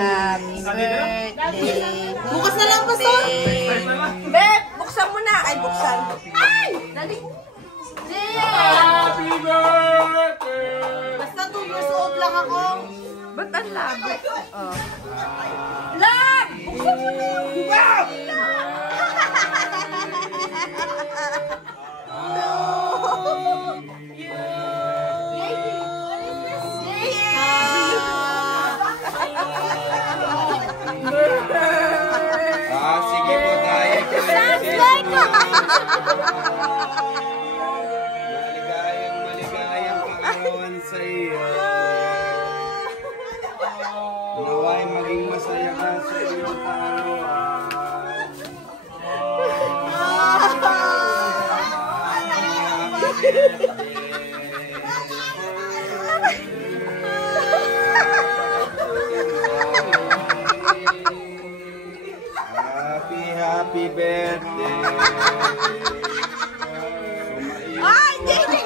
Happy birthday. Bukas na lang, Pastor. Beb, buksan mo na. Ay, buksan. Ay! Dali. Happy birthday! Basta 2 years old lang ako. Ba't ang labo? Oh. Lab! Buksan mo na. Wow! Sige po tayo. Maligayang kaarawan sa iyo. Naway maging masaya ka sa iyong kaarawan. Happy birthday. Ay, hindi!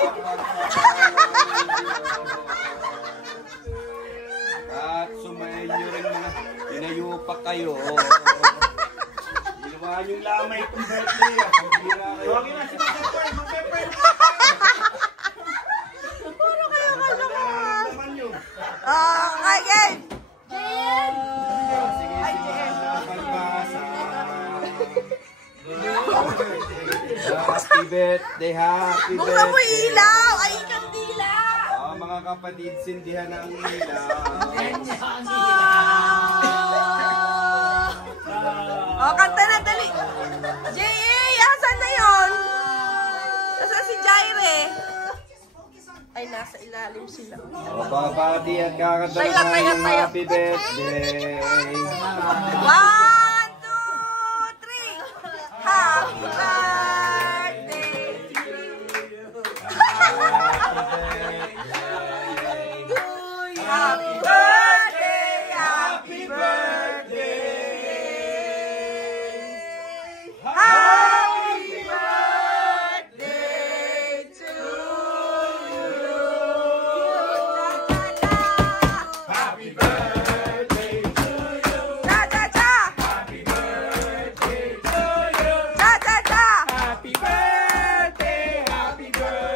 At sumayin nyo rin mga inayo pa kayo. Ginawa yung lamay kong birthday. Huwag na si Pepper. Mag-Pepper. Puro kayo kalokohan. Naman nyo. Okay, game! Sige, pagbasa. Happy birthday, happy birthday. Buksan mo ilaw! Ay, kandila! Mga kapatid, sindihan ang ilaw. Kanta na, dali! J.A., asan na yun? Asan si Jaire? Ay, nasa ilalim sila. Babadi at kakanta Tayo. ng happy birthday. 1, 2, 3! Happy birthday! Happy birthday! Happy birthday! Happy birthday to you! Happy birthday to you. Cha-cha-cha! Happy birthday to you. Cha-cha-cha! Happy birthday, happy birthday,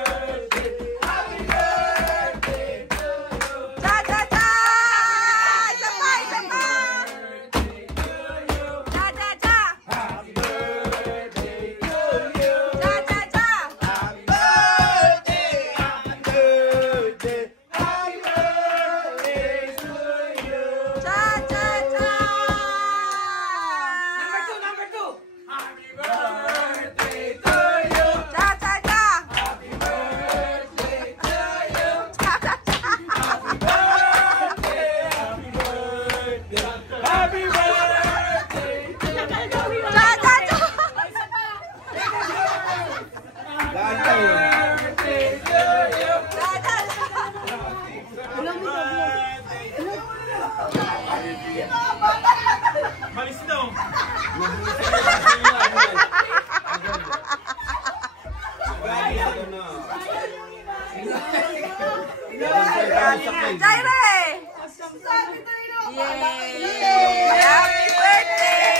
happy birthday to you. Cha-cha-cha! Isa pa! Isa pa! Cha-cha-cha! Happy birthday to you. Cha-cha-cha! Happy birthday, happy birthday, happy birthday to you. Cha-cha-cha! Number two. Happy birthday to you. Cha-cha-cha! Happy birthday to you. Cha-cha-cha! Happy birthday, happy birthday, happy birthday to you. Cha-cha-cha! Birthday to you. Cha-cha-cha! Malis daw. Jaire! Yay! Happy birthday!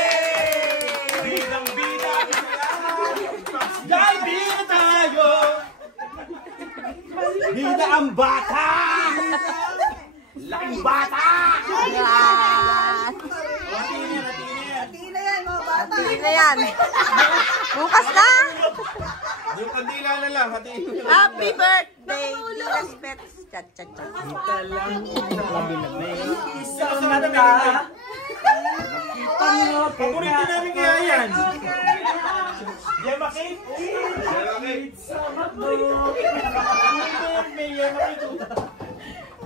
Bidang-bida. Dahil bida tayo. Bida ang bata. Laking bata. Yan! Hindi na yan, mga bata. Hindi na yan. Bukas na! Yung kandila na lang. Happy birthday! Tiras Pets! Cha-cha-cha! Isang mata. Paborito namin kaya yan. Yema cake? Yema cake. May yema cake.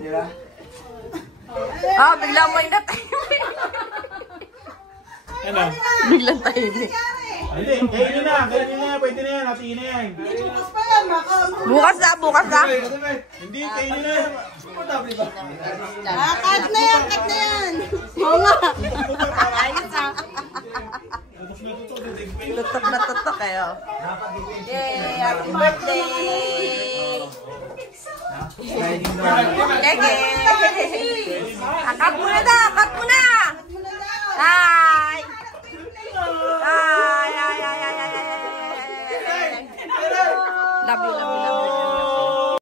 Diba? Ah, biglang may natahimik. Ano? Biglang tahimik. Hindi, kainin na, pwede na yan, hatiin na yan. Bukas pa yan, Bukas na, bukas na. Hindi, kainin na yan. cut na yan, cut na yan. Oo nga. Ayos ah. Tutok na tutok kayo. Yay! Happy birthday! Keke! Cut muna na! Cut muna! Love you, love you, love you.